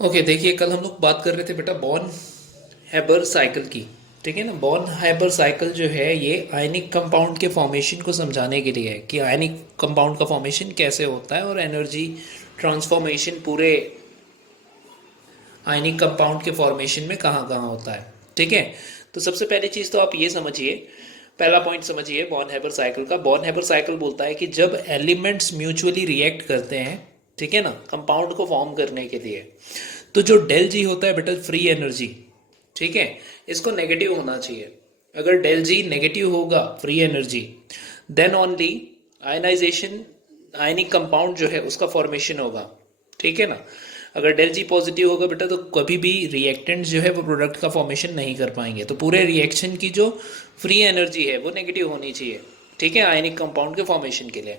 Okay देखिए, कल हम लोग बात कर रहे थे बेटा बॉर्न हैबर साइकिल की। ठीक है ना। बॉर्न हैबर साइकिल जो है ये आयनिक कंपाउंड के फॉर्मेशन को समझाने के लिए है कि आयनिक कंपाउंड का फॉर्मेशन कैसे होता है और एनर्जी ट्रांसफॉर्मेशन पूरे आयनिक कंपाउंड के फॉर्मेशन में कहाँ कहाँ होता है। ठीक है। तो सबसे पहली चीज़ तो आप ये समझिए, पहला पॉइंट समझिए बॉर्न हैबर साइकिल का। बॉर्न हैबर साइकिल बोलता है कि जब एलिमेंट्स म्यूचुअली रिएक्ट करते हैं, ठीक है ना, कंपाउंड को फॉर्म करने के लिए, तो जो डेल जी होता है बेटा फ्री एनर्जी, ठीक है, इसको नेगेटिव होना चाहिए। अगर डेल जी नेगेटिव होगा free energy, then only ionisation, ionic compound जो है उसका फॉर्मेशन होगा। ठीक है ना। अगर डेल जी पॉजिटिव होगा बेटा तो कभी भी रिएक्टेंट जो है वो प्रोडक्ट का फॉर्मेशन नहीं कर पाएंगे। तो पूरे रिएक्शन की जो फ्री एनर्जी है वो नेगेटिव होनी चाहिए। ठीक है, आयनिक कंपाउंड के फॉर्मेशन के लिए।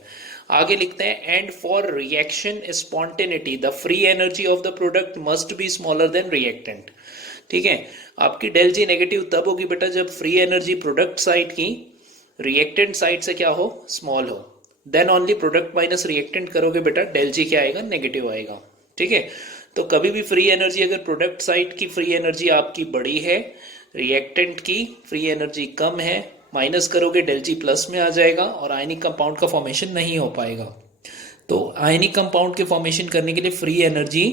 आगे लिखते हैं and for reaction spontaneity the free energy of the product must be smaller than reactant. ठीक है। आपकी डेल जी नेगेटिव तब होगी बेटा जब फ्री एनर्जी प्रोडक्ट साइड की रिएक्टेंट साइड से क्या हो, स्मॉल हो। Then only product minus reactant करोगे बेटा डेल जी क्या आएगा, नेगेटिव आएगा। ठीक है। तो कभी भी फ्री एनर्जी, अगर प्रोडक्ट साइड की फ्री एनर्जी आपकी बड़ी है, रिएक्टेंट की फ्री एनर्जी कम है, माइनस करोगे डेल जी प्लस में आ जाएगा और आयनिक कंपाउंड का फॉर्मेशन नहीं हो पाएगा। तो आयनिक कंपाउंड के फॉर्मेशन करने के लिए फ्री एनर्जी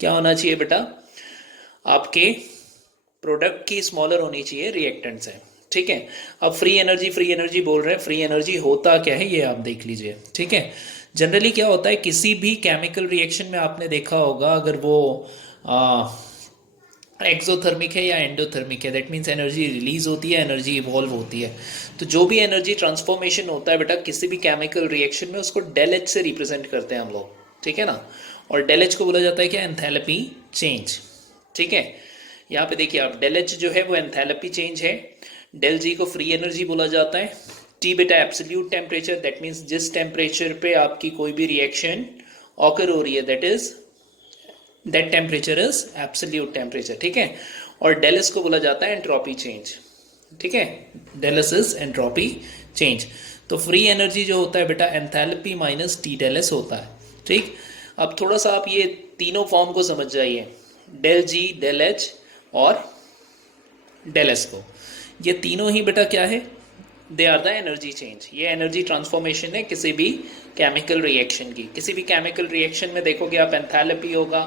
क्या होना चाहिए बेटा, आपके प्रोडक्ट की स्मॉलर होनी चाहिए रिएक्टेंट से। ठीक है। अब फ्री एनर्जी बोल रहे हैं, फ्री एनर्जी होता क्या है ये आप देख लीजिए। ठीक है। जनरली क्या होता है, किसी भी केमिकल रिएक्शन में आपने देखा होगा, अगर वो एक्सोथर्मिक है या एंडोथर्मिक है, दैट मीन्स एनर्जी रिलीज होती है, एनर्जी इवॉल्व होती है। तो जो भी एनर्जी ट्रांसफॉर्मेशन होता है बेटा किसी भी केमिकल रिएक्शन में, उसको डेल एच से रिप्रेजेंट करते हैं हम लोग। ठीक है ना। और डेल एच को बोला जाता है क्या, एंथैल्पी चेंज। ठीक है। यहाँ पे देखिए आप, डेल एच जो है वो एंथैल्पी चेंज है, डेल जी को फ्री एनर्जी बोला जाता है। टी बेटा एब्सोल्यूट टेम्परेचर, दैट मीन्स जिस टेम्परेचर पे आपकी कोई भी रिएक्शन ऑकर हो रही है, that temperature is absolute temperature. ठीक है। और डेलिस को बोला जाता है एंट्रोपी चेंज। ठीक है। Dallas is entropy change. तो फ्री एनर्जी जो होता है बेटा एंथैल्पी माइनस टी डेलिस होता है। ठीक। अब थोड़ा सा आप ये तीनों फॉर्म को समझ जाइए, डेल जी, डेल एच और डेल एस को। ये तीनों ही बेटा क्या है, they are the energy change. ये एनर्जी ट्रांसफॉर्मेशन है किसी भी केमिकल रिएक्शन की। किसी भी केमिकल रिएक्शन में देखोगे आप, एंथैल्पी होगा,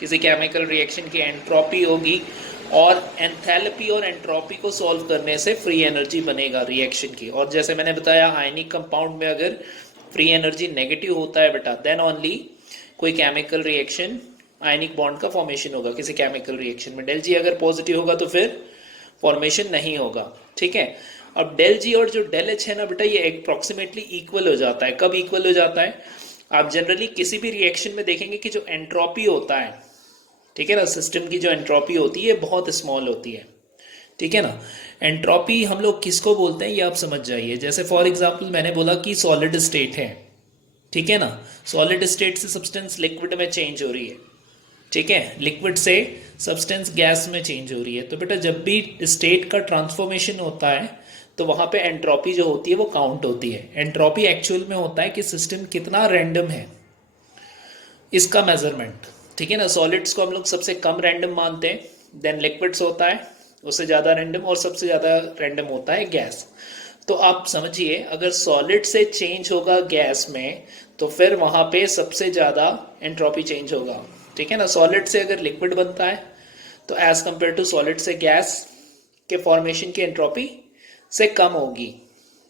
किसी केमिकल रिएक्शन की एंट्रोपी होगी, और एंथैल्पी और एंट्रोपी को सॉल्व करने से फ्री एनर्जी बनेगा रिएक्शन की। और जैसे मैंने बताया, आयनिक कंपाउंड में अगर फ्री एनर्जी नेगेटिव होता है बेटा, देन ओनली कोई केमिकल रिएक्शन, आयनिक बॉन्ड का फॉर्मेशन होगा किसी केमिकल रिएक्शन में। डेल जी अगर पॉजिटिव होगा तो फिर फॉर्मेशन नहीं होगा। ठीक है। अब डेल जी और जो डेल एच है ना बेटा, ये अप्रोक्सीमेटली इक्वल हो जाता है। कब इक्वल हो जाता है, आप जनरली किसी भी रिएक्शन में देखेंगे कि जो एंट्रोपी होता है, ठीक है ना, सिस्टम की जो एंट्रोपी होती है बहुत स्मॉल होती है। ठीक है ना। एंट्रोपी हम लोग किसको बोलते हैं ये आप समझ जाइए। जैसे फॉर एग्जांपल मैंने बोला कि सॉलिड स्टेट है, ठीक है ना, सॉलिड स्टेट से सब्सटेंस लिक्विड में चेंज हो रही है। ठीक है। लिक्विड से सब्सटेंस गैस में चेंज हो रही है। तो बेटा जब भी स्टेट का ट्रांसफॉर्मेशन होता है तो वहां पे एंट्रोपी जो होती है वो काउंट होती है। एंट्रोपी एक्चुअल में होता है कि सिस्टम कितना रैंडम है, इसका मेजरमेंट। ठीक है ना। सॉलिड्स को हम लोग सबसे कम रैंडम मानते हैं, देन लिक्विड्स होता है उससे ज़्यादा रैंडम, और सबसे ज़्यादा रैंडम होता है गैस। तो आप समझिए, अगर सॉलिड से चेंज होगा गैस में तो फिर वहां पे सबसे ज़्यादा एंट्रोपी चेंज होगा। ठीक है ना। सॉलिड से अगर लिक्विड बनता है तो एज कंपेयर टू सॉलिड से गैस के फॉर्मेशन की एंट्रोपी से कम होगी।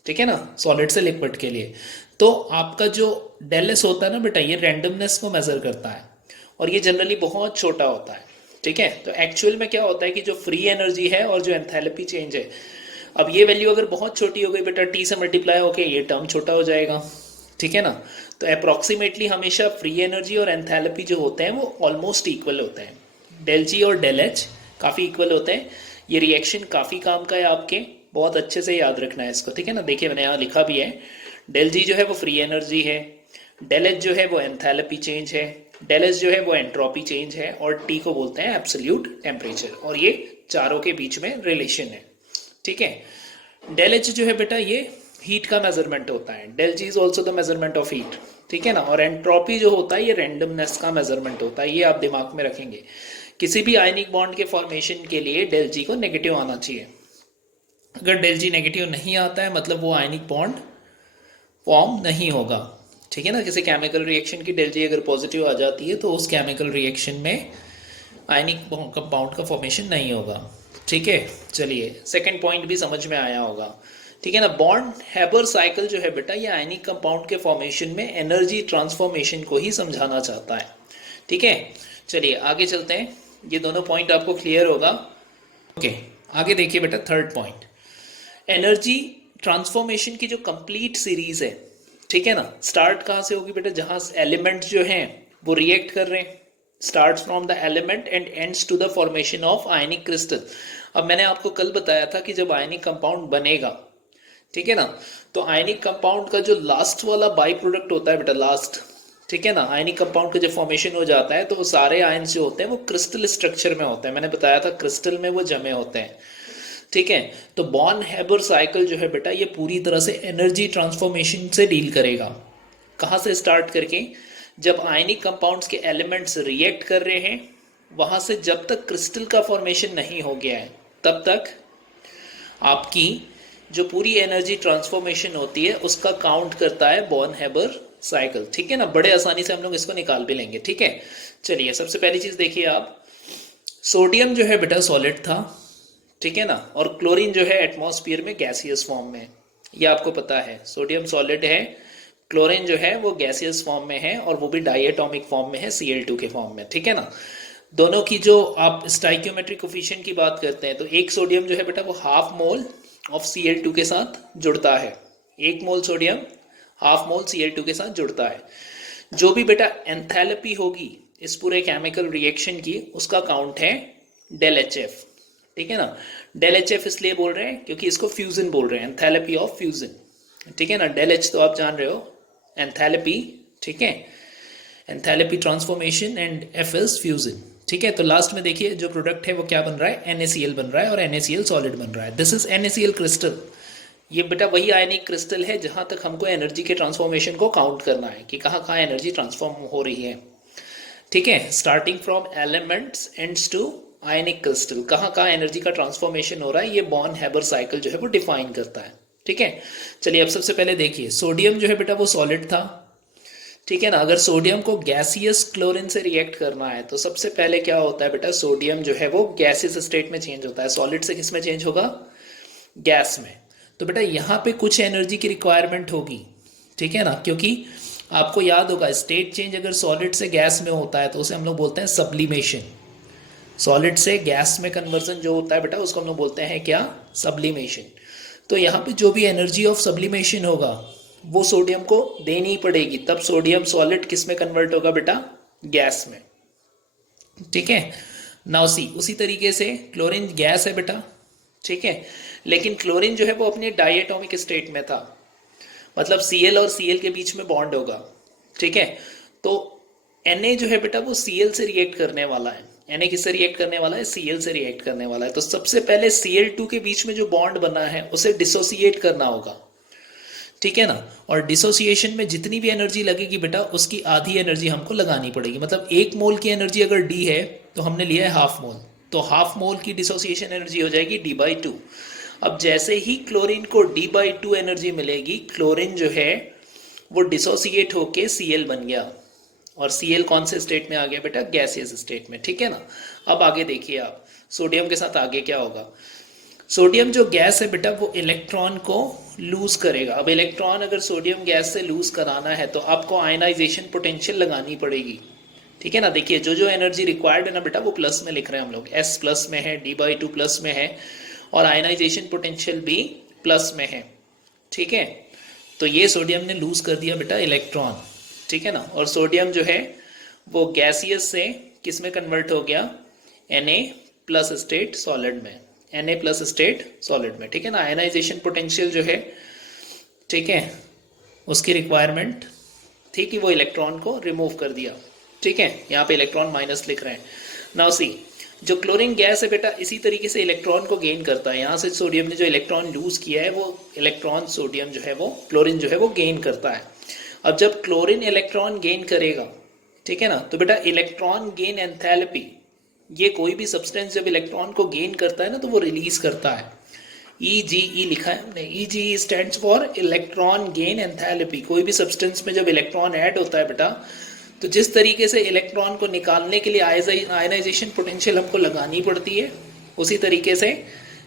ठीक है ना, सॉलिड से लिक्विड के लिए। तो आपका जो डेल एस होता है ना बेटा, ये रैंडमनेस को मेजर करता है और ये जनरली बहुत छोटा होता है। ठीक है। तो एक्चुअल में क्या होता है कि जो फ्री एनर्जी है और जो एंथैल्पी चेंज है, अब ये वैल्यू अगर बहुत छोटी हो गई बेटा, टी से मल्टीप्लाई होके ये टर्म छोटा हो जाएगा। ठीक है ना। तो अप्रोक्सीमेटली हमेशा फ्री एनर्जी और एंथैल्पी जो होते हैं वो ऑलमोस्ट इक्वल होते हैं। डेल जी और डेल एच काफ़ी इक्वल होते हैं। ये रिएक्शन काफ़ी काम का है आपके, बहुत अच्छे से याद रखना है इसको। ठीक है ना। देखिए मैंने यहाँ लिखा भी है, डेल जी जो है वो फ्री एनर्जी है, डेल एच जो है वो एंथैल्पी चेंज है, डेल एस जो है वो एंट्रोपी चेंज है, और टी को बोलते हैं एब्सोल्यूट टेम्परेचर। और ये चारों के बीच में रिलेशन है। ठीक है। डेल एच जो है बेटा ये हीट का मेजरमेंट होता है, del G is also the measurement of heat. ठीक है ना। और एंट्रोपी जो होता है ये रैंडमनेस का मेजरमेंट होता है, ये आप दिमाग में रखेंगे। किसी भी आयनिक बॉन्ड के फॉर्मेशन के लिए डेल जी को नेगेटिव आना चाहिए। अगर डेल जी नेगेटिव नहीं आता है मतलब वो आयनिक बॉन्ड फॉर्म नहीं होगा, ठीक है ना। किसी केमिकल रिएक्शन की डेल जी अगर पॉजिटिव आ जाती है तो उस केमिकल रिएक्शन में आयनिक कंपाउंड का फॉर्मेशन नहीं होगा, ठीक है। चलिए सेकंड पॉइंट भी समझ में आया होगा, ठीक है ना। बॉन्ड हैबर साइकिल जो है बेटा ये आयनिक कंपाउंड के फॉर्मेशन में एनर्जी ट्रांसफॉर्मेशन को ही समझाना चाहता है, ठीक है। चलिए आगे चलते हैं, ये दोनों पॉइंट आपको क्लियर होगा। ओके आगे देखिए बेटा थर्ड पॉइंट, एनर्जी ट्रांसफॉर्मेशन की जो कंप्लीट सीरीज है, ठीक है ना। स्टार्ट कहाँ से होगी बेटा, जहां एलिमेंट जो हैं वो रिएक्ट कर रहे हैं, starts from the element and ends to the formation of ionic crystal. अब मैंने आपको कल बताया था कि जब आयनिक कंपाउंड बनेगा, ठीक है ना, तो आयनिक कंपाउंड का जो लास्ट वाला बाई प्रोडक्ट होता है बेटा लास्ट, ठीक है ना, आयनिक कंपाउंड का जो फॉर्मेशन हो जाता है तो वो सारे आयन्स जो होते हैं वो क्रिस्टल स्ट्रक्चर में होते हैं। मैंने बताया था क्रिस्टल में वो जमे होते हैं, ठीक है। तो बॉर्न हैबर साइकिल जो है बेटा ये पूरी तरह से एनर्जी ट्रांसफॉर्मेशन से डील करेगा। कहाँ से स्टार्ट करके, जब आयनिक कंपाउंड्स के एलिमेंट्स रिएक्ट कर रहे हैं वहां से जब तक क्रिस्टल का फॉर्मेशन नहीं हो गया है तब तक आपकी जो पूरी एनर्जी ट्रांसफॉर्मेशन होती है उसका काउंट करता है बॉर्न हैबर साइकिल, ठीक है ना। बड़े आसानी से हम लोग इसको निकाल भी लेंगे, ठीक है। चलिए सबसे पहली चीज देखिए आप, सोडियम जो है बेटा सॉलिड था, ठीक है ना, और क्लोरीन जो है एटमॉस्फेयर में गैसियस फॉर्म में, ये आपको पता है। सोडियम सॉलिड है, क्लोरीन जो है वो गैसियस फॉर्म में है और वो भी डाइएटॉमिक फॉर्म में है, Cl2 के फॉर्म में, ठीक है ना। दोनों की जो आप स्टाइक्योमेट्रिक कोफिशिएंट की बात करते हैं तो एक सोडियम जो है बेटा वो हाफ मोल ऑफ Cl2 के साथ जुड़ता है, एक मोल सोडियम हाफ मोल Cl2 के साथ जुड़ता है। जो भी बेटा एंथैल्पी होगी इस पूरे केमिकल रिएक्शन की उसका काउंट है डेल एच एफ, ठीक है ना। डेल एच एफ इसलिए बोल रहे हैं क्योंकि इसको फ्यूजन बोल रहे हैं, एंथैल्पी ऑफ फ्यूजन, ठीक है ना। डेल एच तो आप जान रहे हो एंथैल्पी, ठीक है, enthalpy transformation and F is fusion, ठीक है। तो लास्ट में देखिए जो प्रोडक्ट है वो क्या बन रहा है, NaCl बन रहा है और NaCl सॉलिड बन रहा है। This is NaCl crystal. ये बेटा वही आयनिक क्रिस्टल है जहां तक हमको एनर्जी के ट्रांसफॉर्मेशन को काउंट करना है कि कहाँ कहाँ एनर्जी ट्रांसफॉर्म हो रही है, ठीक है। Starting from elements ends to ionic crystal, कहाँ कहाँ एनर्जी का ट्रांसफॉर्मेशन हो रहा है ये बॉर्न हैबर साइकिल जो है वो डिफाइन करता है, ठीक है। चलिए अब सबसे पहले देखिए सोडियम जो है बेटा वो सॉलिड था, ठीक है ना। अगर सोडियम को गैसियस क्लोरीन से रिएक्ट करना है तो सबसे पहले क्या होता है बेटा, सोडियम जो है वो गैसियस स्टेट में चेंज होता है, सॉलिड से किस में चेंज होगा, गैस में। तो बेटा यहाँ पे कुछ एनर्जी की रिक्वायरमेंट होगी, ठीक है ना, क्योंकि आपको याद होगा स्टेट चेंज अगर सॉलिड से गैस में होता है तो उसे हम लोग बोलते हैं सब्लिमेशन। सॉलिड से गैस में कन्वर्जन जो होता है बेटा उसको हम लोग बोलते हैं क्या, सब्लिमेशन। तो यहाँ पे जो भी एनर्जी ऑफ सब्लिमेशन होगा वो सोडियम को देनी ही पड़ेगी, तब सोडियम सॉलिड किस में कन्वर्ट होगा बेटा, गैस में, ठीक है। नाउ सी उसी तरीके से क्लोरीन गैस है बेटा, ठीक है, लेकिन क्लोरीन जो है वो अपने डाइएटॉमिक स्टेट में था, मतलब Cl और Cl के बीच में बॉन्ड होगा, ठीक है। तो Na जो है बेटा वो Cl से रिएक्ट करने वाला है, Na किससे रिएक्ट करने वाला है, Cl से रिएक्ट करने वाला है। तो सबसे पहले Cl2 के बीच में जो बॉन्ड बना है उसे डिसोसिएट करना होगा, ठीक है ना। और डिसोसिएशन में जितनी भी एनर्जी लगेगी बेटा उसकी आधी एनर्जी हमको लगानी पड़ेगी, मतलब एक मोल की एनर्जी अगर D है तो हमने लिया है हाफ मोल, तो हाफ मोल की डिसोसिएशन एनर्जी हो जाएगी D/2। अब जैसे ही क्लोरीन को D/2 एनर्जी मिलेगी, क्लोरीन जो है वो डिसोसिएट होके Cl बन गया, और Cl कौन से स्टेट में आ गया बेटा, गैसियस स्टेट में, ठीक है ना। अब आगे देखिए आप सोडियम के साथ आगे क्या होगा, सोडियम जो गैस है बेटा वो इलेक्ट्रॉन को लूज करेगा। अब इलेक्ट्रॉन अगर सोडियम गैस से लूज कराना है तो आपको आयनाइजेशन पोटेंशियल लगानी पड़ेगी, ठीक है ना। देखिए जो जो एनर्जी रिक्वायर्ड है ना बेटा वो प्लस में लिख रहे हैं हम लोग, S प्लस में है, D/2 प्लस में है और आयनाइजेशन पोटेंशियल भी प्लस में है, ठीक है। तो ये सोडियम ने लूज कर दिया बेटा इलेक्ट्रॉन, ठीक है ना। और सोडियम जो है वो गैसियस से किस में कन्वर्ट हो गया, Na प्लस स्टेट सॉलिड में, Na प्लस स्टेट सॉलिड में, ठीक है ना। आयनाइजेशन पोटेंशियल जो है, ठीक है, उसकी रिक्वायरमेंट थी कि वो इलेक्ट्रॉन को रिमूव कर दिया, ठीक है। यहाँ पे इलेक्ट्रॉन माइनस लिख रहे हैं। नाउ सी जो क्लोरीन गैस है बेटा इसी तरीके से इलेक्ट्रॉन को गेन करता है, यहाँ से सोडियम ने जो इलेक्ट्रॉन लूज किया है वो इलेक्ट्रॉन सोडियम जो है वो क्लोरीन जो है वो गेन करता है। अब जब क्लोरीन इलेक्ट्रॉन गेन करेगा, ठीक है ना, तो बेटा इलेक्ट्रॉन गेन एंथैल्पी, ये कोई भी सब्सटेंस जब इलेक्ट्रॉन को गेन करता है ना तो वो रिलीज करता है। EGE लिखा है हमने, EGE stands for electron gain enthalpy. कोई भी सब्सटेंस में जब इलेक्ट्रॉन ऐड होता है बेटा, तो जिस तरीके से इलेक्ट्रॉन को निकालने के लिए आयनाइजेशन पोटेंशियल हमको लगानी पड़ती है, उसी तरीके से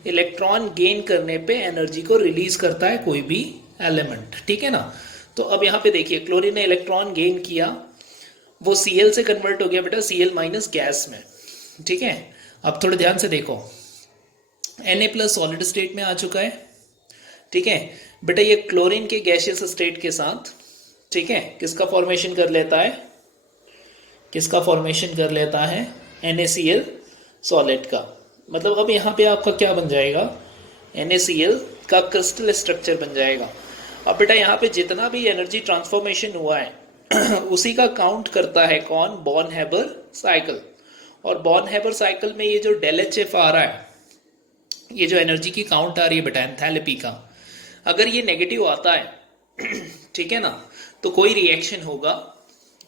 इलेक्ट्रॉन गेन करने पे एनर्जी को रिलीज करता है कोई भी एलिमेंट, ठीक है ना। तो अब यहाँ पे देखिए क्लोरीन ने इलेक्ट्रॉन गेन किया, वो Cl से कन्वर्ट हो गया बेटा Cl माइनस गैस में, ठीक है। अब थोड़े ध्यान से देखो, Na प्लस सॉलिड स्टेट में आ चुका है, ठीक है बेटा। ये क्लोरीन के गैसियस स्टेट के साथ, ठीक है, किसका फॉर्मेशन कर लेता है, किसका फॉर्मेशन कर लेता है, NaCl सॉलिड का। मतलब अब यहाँ पे आपका क्या बन जाएगा, NaCl का क्रिस्टल स्ट्रक्चर बन जाएगा। अब बेटा यहाँ पे जितना भी एनर्जी ट्रांसफॉर्मेशन हुआ है उसी का काउंट करता है कौन, बॉर्न हैबर साइकिल। और बॉर्न हैबर साइकिल में ये जो डेल HF आ रहा है, ये जो एनर्जी की काउंट आ रही है बेटा एंथैल्पी का, अगर ये नेगेटिव आता है ठीक है ना, तो कोई रिएक्शन होगा,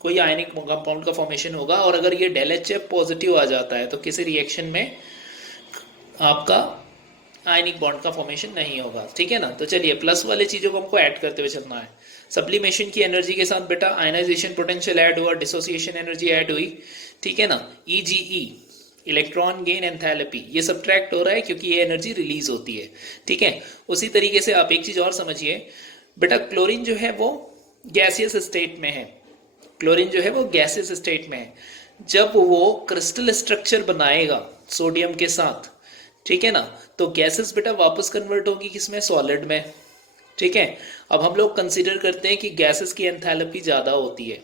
कोई आयनिक कंपाउंड का फॉर्मेशन होगा। और अगर ये डेल HF पॉजिटिव आ जाता है तो किसी रिएक्शन में आपका आयनिक बॉन्ड का फॉर्मेशन नहीं होगा, ठीक है ना। तो चलिए प्लस वाले चीजों को हमको ऐड करते हुए चलना है। सब्लिमेशन की एनर्जी के साथ बेटा आयनाइजेशन पोटेंशियल ऐड हुआ, डिसोसिएशन एनर्जी ऐड हुई, ठीक है ना। EGE इलेक्ट्रॉन गेन एंथैल्पी, ये सब्ट्रैक्ट हो रहा है क्योंकि ये एनर्जी रिलीज होती है, ठीक है। उसी तरीके से आप एक चीज और समझिए बेटा, क्लोरीन जो है वो गैसियस स्टेट में है, क्लोरीन जो है वो गैसियस स्टेट में है। जब वो क्रिस्टल स्ट्रक्चर बनाएगा सोडियम के साथ, ठीक है ना, तो गैसेस बेटा वापस कन्वर्ट होगी किसमें, सॉलिड में, ठीक है। अब हम लोग कंसीडर करते हैं कि गैसेस की एंथैल्पी ज्यादा होती है,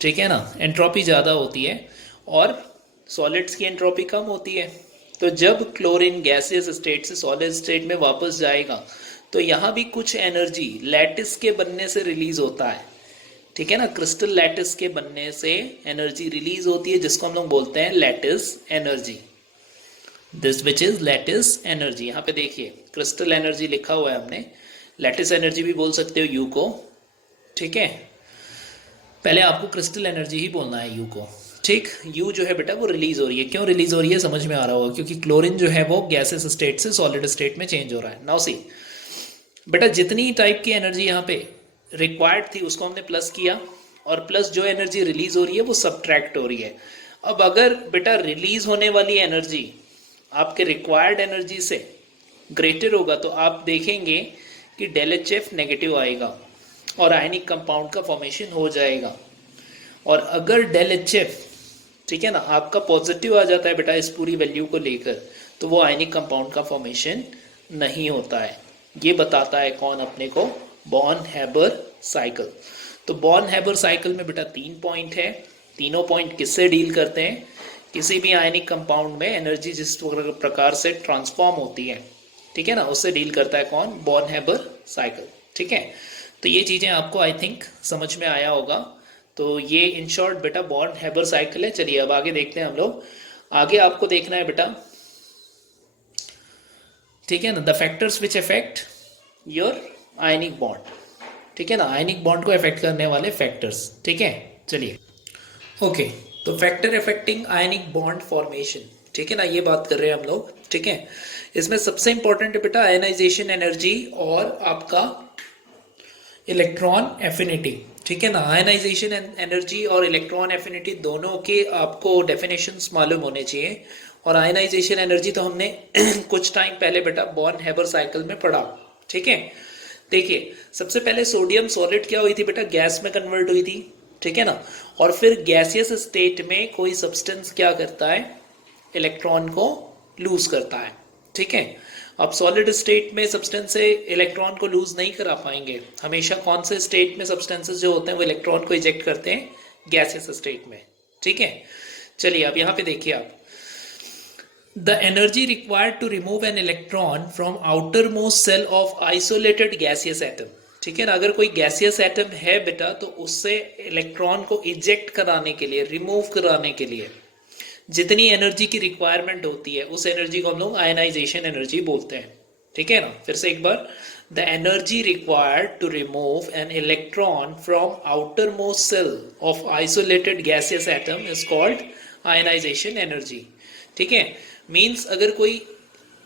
ठीक है ना, एंट्रोपी ज्यादा होती है, और सॉलिड्स की एंट्रोपी कम होती है। तो जब क्लोरीन गैसियस स्टेट से सॉलिड स्टेट में वापस जाएगा तो यहाँ भी कुछ एनर्जी लैटिस के बनने से रिलीज होता है, ठीक है ना। क्रिस्टल लैटिस के बनने से एनर्जी रिलीज होती है जिसको हम लोग बोलते हैं lattice energy, this which is lattice energy. यहाँ पे देखिए क्रिस्टल एनर्जी लिखा हुआ है हमने, लैटिस एनर्जी भी बोल सकते हो यू को, ठीक है। पहले आपको क्रिस्टल एनर्जी ही बोलना है यू को, ठीक। यू जो है बेटा वो रिलीज हो रही है, क्यों रिलीज हो रही है समझ में आ रहा होगा, क्योंकि क्लोरीन जो है वो गैसेस स्टेट से सॉलिड स्टेट में चेंज हो रहा है। नाउ सी बेटा, जितनी टाइप की एनर्जी यहाँ पे रिक्वायर्ड थी उसको हमने प्लस किया, और प्लस जो एनर्जी रिलीज हो रही है वो सबट्रैक्ट हो रही है। अब अगर बेटा रिलीज होने वाली एनर्जी आपके रिक्वायर्ड एनर्जी से ग्रेटर होगा तो आप देखेंगे कि डेल HF नेगेटिव आएगा और आयनिक कंपाउंड का फॉर्मेशन हो जाएगा। और अगर डेल HF, ठीक है ना, आपका पॉजिटिव आ जाता है बेटा इस पूरी वैल्यू को लेकर, तो वो आयनिक कंपाउंड का फॉर्मेशन नहीं होता है। ये बताता है कौन अपने को, बॉर्न हैबर साइकिल। तो बॉर्न हैबर साइकिल में बेटा 3 पॉइंट है, तीनों पॉइंट किससे डील करते हैं, किसी भी आयनिक कंपाउंड में एनर्जी जिस प्रकार से ट्रांसफॉर्म होती है, ठीक है ना, उससे डील करता है कौन, बॉर्न हैबर साइकिल, ठीक है। तो ये चीजें आपको आई थिंक समझ में आया होगा। तो ये इन शॉर्ट बेटा बॉर्न हैबर साइकिल है। चलिए अब आगे देखते हैं हम लोग। आगे आपको देखना है बेटा, ठीक है ना, the factors which affect your ionic bond, ठीक है ना, आयनिक बॉन्ड को अफेक्ट करने वाले फैक्टर्स, ठीक है। चलिए ओके, तो factor affecting ionic bond formation, ठीक है ना, ये बात कर रहे हैं हम लोग, ठीक है। इसमें सबसे इंपॉर्टेंट है बेटा आयनाइजेशन एनर्जी और आपका इलेक्ट्रॉन एफिनिटी, ठीक है ना। आयनाइजेशन एनर्जी और इलेक्ट्रॉन एफिनिटी दोनों के आपको डेफिनेशंस मालूम होने चाहिए। और आयनाइजेशन एनर्जी तो हमने कुछ टाइम पहले बेटा बॉर्न हैबर साइकिल में पढ़ा, ठीक है। देखिए सबसे पहले सोडियम सॉलिड क्या हुई थी बेटा, गैस में कन्वर्ट हुई थी, ठीक है ना। और फिर गैसियस स्टेट में कोई सब्सटेंस क्या करता है, इलेक्ट्रॉन को लूज करता है, ठीक है। अब सॉलिड स्टेट में सब्सटेंस से इलेक्ट्रॉन को लूज नहीं करा पाएंगे, हमेशा कौन से स्टेट में सब्सटेंसेस जो होते हैं वो इलेक्ट्रॉन को इजेक्ट करते हैं, गैसियस स्टेट में, ठीक है। चलिए अब यहाँ पे देखिए आप, the energy required to remove an electron from outermost shell of isolated gaseous atom, ठीक है ना। अगर कोई गैसियस एटम है बेटा तो उससे इलेक्ट्रॉन को इजेक्ट कराने के लिए, रिमूव कराने के लिए जितनी एनर्जी की रिक्वायरमेंट होती है उस एनर्जी को हम लोग आयनाइजेशन एनर्जी बोलते हैं, ठीक है ना। फिर से एक बार, The energy required to remove an electron from outermost cell of isolated gaseous atom is called ionization energy. ठीक है, मीन्स अगर कोई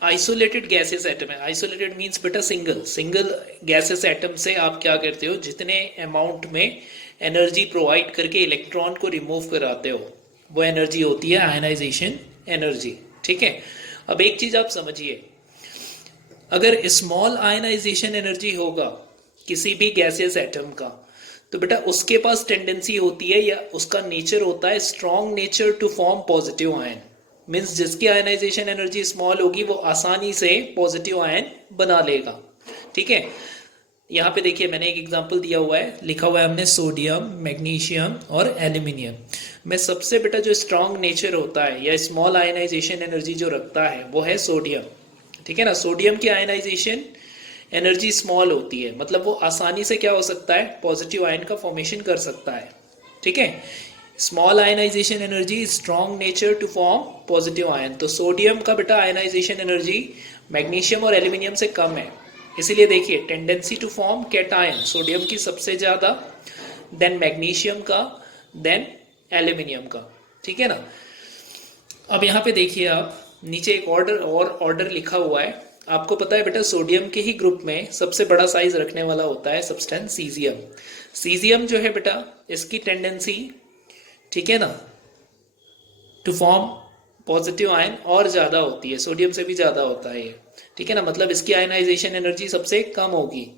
आइसोलेटेड गैसेस एटम है, आइसोलेटेड मीन्स बेटा सिंगल सिंगल गैसेस एटम से आप क्या करते हो, जितने अमाउंट में एनर्जी प्रोवाइड करके इलेक्ट्रॉन को रिमूव कराते हो वो एनर्जी होती है आयनाइजेशन एनर्जी. ठीक है, अब एक चीज आप समझिए, अगर स्मॉल आयनाइजेशन एनर्जी होगा किसी भी गैसियस एटम का, तो बेटा उसके पास टेंडेंसी होती है या उसका नेचर होता है strong nature to form positive ion. Means जिसकी आयनाइजेशन एनर्जी स्मॉल होगी वो आसानी से पॉजिटिव आयन बना लेगा. ठीक है, यहाँ पे देखिए मैंने एक एग्जांपल दिया हुआ है, लिखा हुआ है हमने सोडियम, मैग्नीशियम और एल्यूमिनियम में सबसे बेटा जो स्ट्रॉन्ग नेचर होता है या स्मॉल आयनाइजेशन एनर्जी जो रखता है वो है सोडियम. ठीक है ना, सोडियम की आयनाइजेशन एनर्जी स्मॉल होती है, मतलब वो आसानी से क्या हो सकता है, पॉजिटिव आयन का फॉर्मेशन कर सकता है. ठीक है, small ionisation energy, strong nature to form positive ion. तो सोडियम का बेटा आयनाइजेशन एनर्जी मैग्नीशियम और एल्यूमिनियम से कम है, इसीलिए देखिए tendency to form cation sodium की सबसे ज्यादा, देन मैग्नीशियम का, देन एल्यूमिनियम का. ठीक है ना, अब यहाँ पे देखिए आप नीचे एक ऑर्डर लिखा हुआ है. आपको पता है बेटा सोडियम के ही ग्रुप में सबसे बड़ा साइज रखने वाला होता है सब्सटेंस सीजियम. सीजियम जो है बेटा इसकी टेंडेंसी, ठीक है ना, टू फॉर्म पॉजिटिव आयन और ज्यादा होती है, सोडियम से भी ज्यादा होता है ये. ठीक है ना, मतलब इसकी आयनाइजेशन एनर्जी सबसे कम होगी.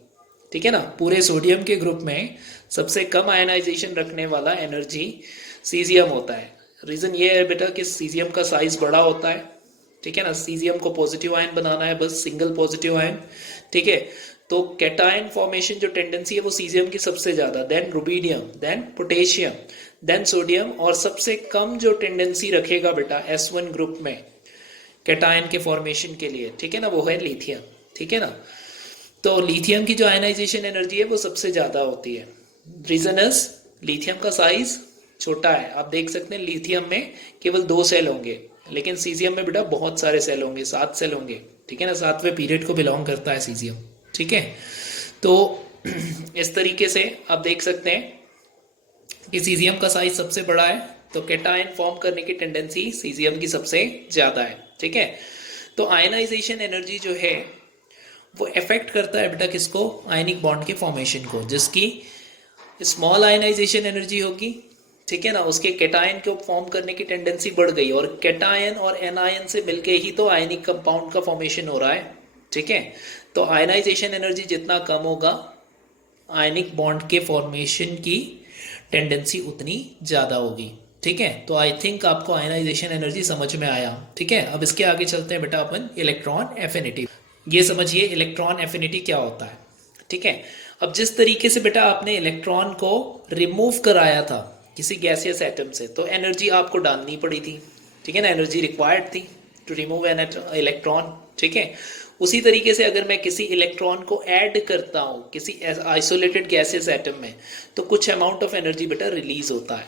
ठीक है ना, पूरे सोडियम के ग्रुप में सबसे कम आयनाइजेशन रखने वाला एनर्जी सीजियम होता है. रीजन ये है बेटा कि सीजियम का साइज बड़ा होता है. ठीक है ना, सीजियम को पॉजिटिव आयन बनाना है, बस सिंगल पॉजिटिव आयन. ठीक है, तो कैटायन फॉर्मेशन जो टेंडेंसी है वो सीजियम की सबसे ज्यादा, then rubidium, then potassium, then sodium, और सबसे कम जो टेंडेंसी रखेगा बेटा S1 ग्रुप में कैटायन के फॉर्मेशन के लिए, ठीक है ना, वो है लिथियम. ठीक है ना, तो लिथियम की जो आयनाइजेशन एनर्जी है वो सबसे ज्यादा होती है. रीजन इज लिथियम का साइज छोटा है. आप देख सकते हैं लिथियम में केवल 2 सेल होंगे, लेकिन सीजियम में बेटा बहुत सारे सेल होंगे, 7 सेल होंगे. ठीक है ना, 7वें पीरियड को बिलोंग करता है सीजियम. ठीक है, तो इस तरीके से आप देख सकते हैं कि सीजियम का साइज सबसे बड़ा है, तो कैटायन फॉर्म करने की टेंडेंसी सीजियम की सबसे ज्यादा है. ठीक है, तो आयनाइजेशन एनर्जी जो है वो अफेक्ट करता है बेटा किसको, आयनिक बॉन्ड के फॉर्मेशन को. जिसकी स्मॉल आयनाइजेशन एनर्जी होगी, ठीक है ना, उसके कैटायन को फॉर्म करने की टेंडेंसी बढ़ गई, और कैटायन और एनायन से मिलके ही तो आयनिक कंपाउंड का फॉर्मेशन हो रहा है. ठीक है, तो आयनाइजेशन एनर्जी जितना कम होगा आयनिक बॉन्ड के फॉर्मेशन की टेंडेंसी उतनी ज्यादा होगी. ठीक है, तो आई थिंक आपको आयनाइजेशन एनर्जी समझ में आया. ठीक है, अब इसके आगे चलते हैं बेटा अपन इलेक्ट्रॉन एफिनिटी. ये समझिए इलेक्ट्रॉन एफिनिटी क्या होता है. ठीक है, अब जिस तरीके से बेटा आपने इलेक्ट्रॉन को रिमूव कराया था किसी गैसियस एटम से, तो एनर्जी आपको डालनी पड़ी थी. ठीक है ना, एनर्जी रिक्वायर्ड थी टू रिमूव एन इलेक्ट्रॉन. ठीक है, उसी तरीके से अगर मैं किसी इलेक्ट्रॉन को ऐड करता हूँ किसी आइसोलेटेड गैसियस एटम में, तो कुछ अमाउंट ऑफ एनर्जी बेटा रिलीज होता है.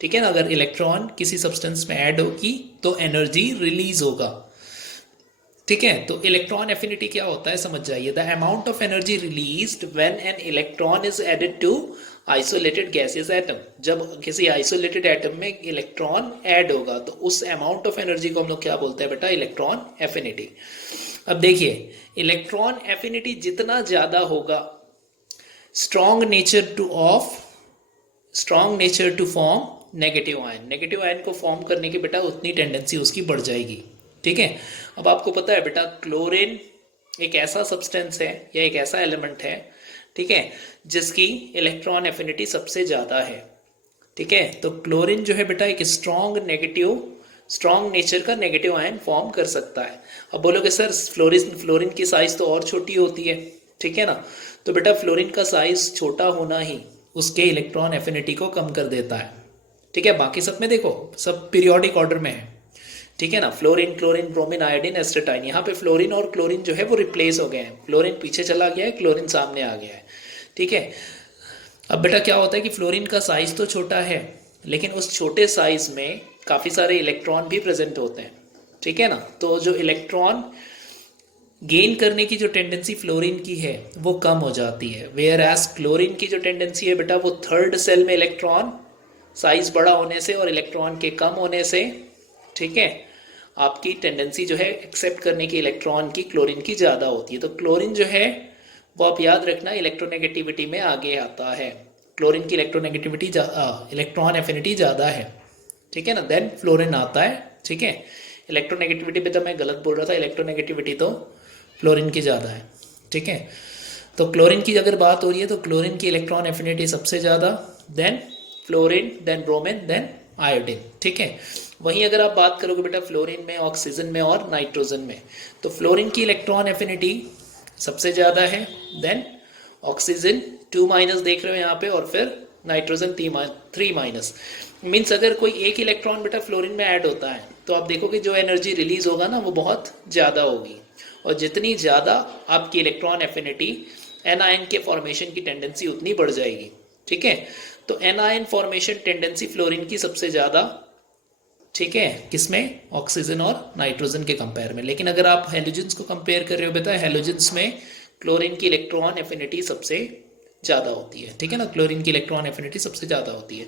ठीक है ना, अगर इलेक्ट्रॉन किसी सब्सटेंस में ऐड होगी तो एनर्जी रिलीज होगा. ठीक है, तो इलेक्ट्रॉन एफिनिटी क्या होता है समझ जाइए. The amount of energy released when an electron is added to isolated gaseous atom. जब किसी आइसोलेटेड एटम में इलेक्ट्रॉन ऐड होगा तो उस अमाउंट ऑफ एनर्जी को हम लोग क्या बोलते हैं बेटा, इलेक्ट्रॉन एफिनिटी. अब देखिए इलेक्ट्रॉन एफिनिटी जितना ज्यादा होगा, strong nature to form negative ion, negative ion को फॉर्म करने की बेटा उतनी टेंडेंसी उसकी बढ़ जाएगी. ठीक है, अब आपको पता है बेटा क्लोरीन एक ऐसा सब्सटेंस है या एक ऐसा एलिमेंट है, ठीक है, जिसकी इलेक्ट्रॉन एफिनिटी सबसे ज्यादा है. ठीक है, तो क्लोरीन जो है बेटा एक स्ट्रॉन्ग नेचर का नेगेटिव आयन फॉर्म कर सकता है. अब बोलोगे सर फ्लोरीन की साइज तो और छोटी होती है. ठीक है ना, तो बेटा फ्लोरीन का साइज छोटा होना ही उसके इलेक्ट्रॉन एफिनिटी को कम कर देता है. ठीक है, बाकी सब में देखो सब पीरियोडिक ऑर्डर में है. ठीक है ना, fluorine, chlorine, bromine, iodine, astatine, यहाँ पे फ्लोरीन और क्लोरीन जो है वो रिप्लेस हो गए हैं. फ्लोरीन पीछे चला गया है, क्लोरीन सामने आ गया है. ठीक है, अब बेटा क्या होता है कि फ्लोरीन का साइज तो छोटा है, लेकिन उस छोटे साइज में काफी सारे इलेक्ट्रॉन भी प्रेजेंट होते हैं. ठीक है ना, तो जो इलेक्ट्रॉन गेन करने की जो टेंडेंसी फ्लोरीन की है वो कम हो जाती है, वेयर एज क्लोरीन की जो टेंडेंसी है बेटा वो थर्ड सेल में इलेक्ट्रॉन साइज बड़ा होने से और इलेक्ट्रॉन के कम होने से, ठीक है, आपकी टेंडेंसी जो है एक्सेप्ट करने की इलेक्ट्रॉन की क्लोरीन की ज़्यादा होती है। तो क्लोरीन जो है वो आप याद रखना इलेक्ट्रोनेगेटिविटी में आगे आता है। क्लोरीन की इलेक्ट्रोनेगेटिविटी इलेक्ट्रॉन एफिनिटी ज़्यादा है, ठीक है ना, देन फ्लोरीन आता है, ठीक है। इलेक्ट्रोनेगेटिविटी पे तो मैं गलत बोल रहा था, इलेक्ट्रोनेगेटिविटी तो फ्लोरीन की ज़्यादा है, ठीक है। तो क्लोरीन की अगर बात हो रही है तो क्लोरीन की इलेक्ट्रॉन एफिनिटी सबसे ज़्यादा, then fluorine, then bromine, then iodine, ठीक है। वहीं अगर आप बात करोगे बेटा फ्लोरीन में, ऑक्सीजन में और नाइट्रोजन में, तो फ्लोरीन की इलेक्ट्रॉन एफिनिटी सबसे ज़्यादा है, देन ऑक्सीजन 2 माइनस देख रहे हो यहाँ पे, और फिर नाइट्रोजन 3 माइनस। मीन्स अगर कोई एक इलेक्ट्रॉन बेटा फ्लोरीन में ऐड होता है तो आप देखोगे जो एनर्जी रिलीज होगा ना वो बहुत ज़्यादा होगी, और जितनी ज़्यादा आपकी इलेक्ट्रॉन एफिनिटी एन आयन के फॉर्मेशन की टेंडेंसी उतनी बढ़ जाएगी, ठीक है। तो anion formation tendency fluorine की सबसे ज़्यादा, ठीक है, किसमें, ऑक्सीजन और नाइट्रोजन के कंपेयर में। लेकिन अगर आप हेलोजेंस को कंपेयर कर रहे हो बेटा, हेलोजेंस में क्लोरीन की इलेक्ट्रॉन एफिनिटी सबसे ज़्यादा होती है, ठीक है ना, क्लोरीन की इलेक्ट्रॉन एफिनिटी सबसे ज़्यादा होती है।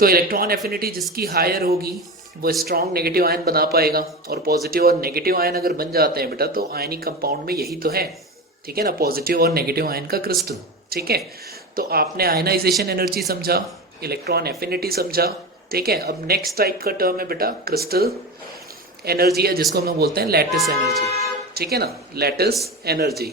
तो इलेक्ट्रॉन एफिनिटी जिसकी हायर होगी वो स्ट्रॉन्ग नेगेटिव आयन बना पाएगा, और पॉजिटिव और नेगेटिव आयन अगर बन जाते हैं बेटा तो आयनिक कंपाउंड में यही तो है, ठीक है ना, पॉजिटिव और नेगेटिव आयन का क्रिस्टल, ठीक है। तो आपने आयनाइजेशन एनर्जी समझा, इलेक्ट्रॉन एफिनिटी समझा, ठीक है। अब नेक्स्ट टाइप का टर्म है बेटा क्रिस्टल एनर्जी है, जिसको हम लोग बोलते हैं लैटिस एनर्जी, ठीक है ना, लैटिस एनर्जी।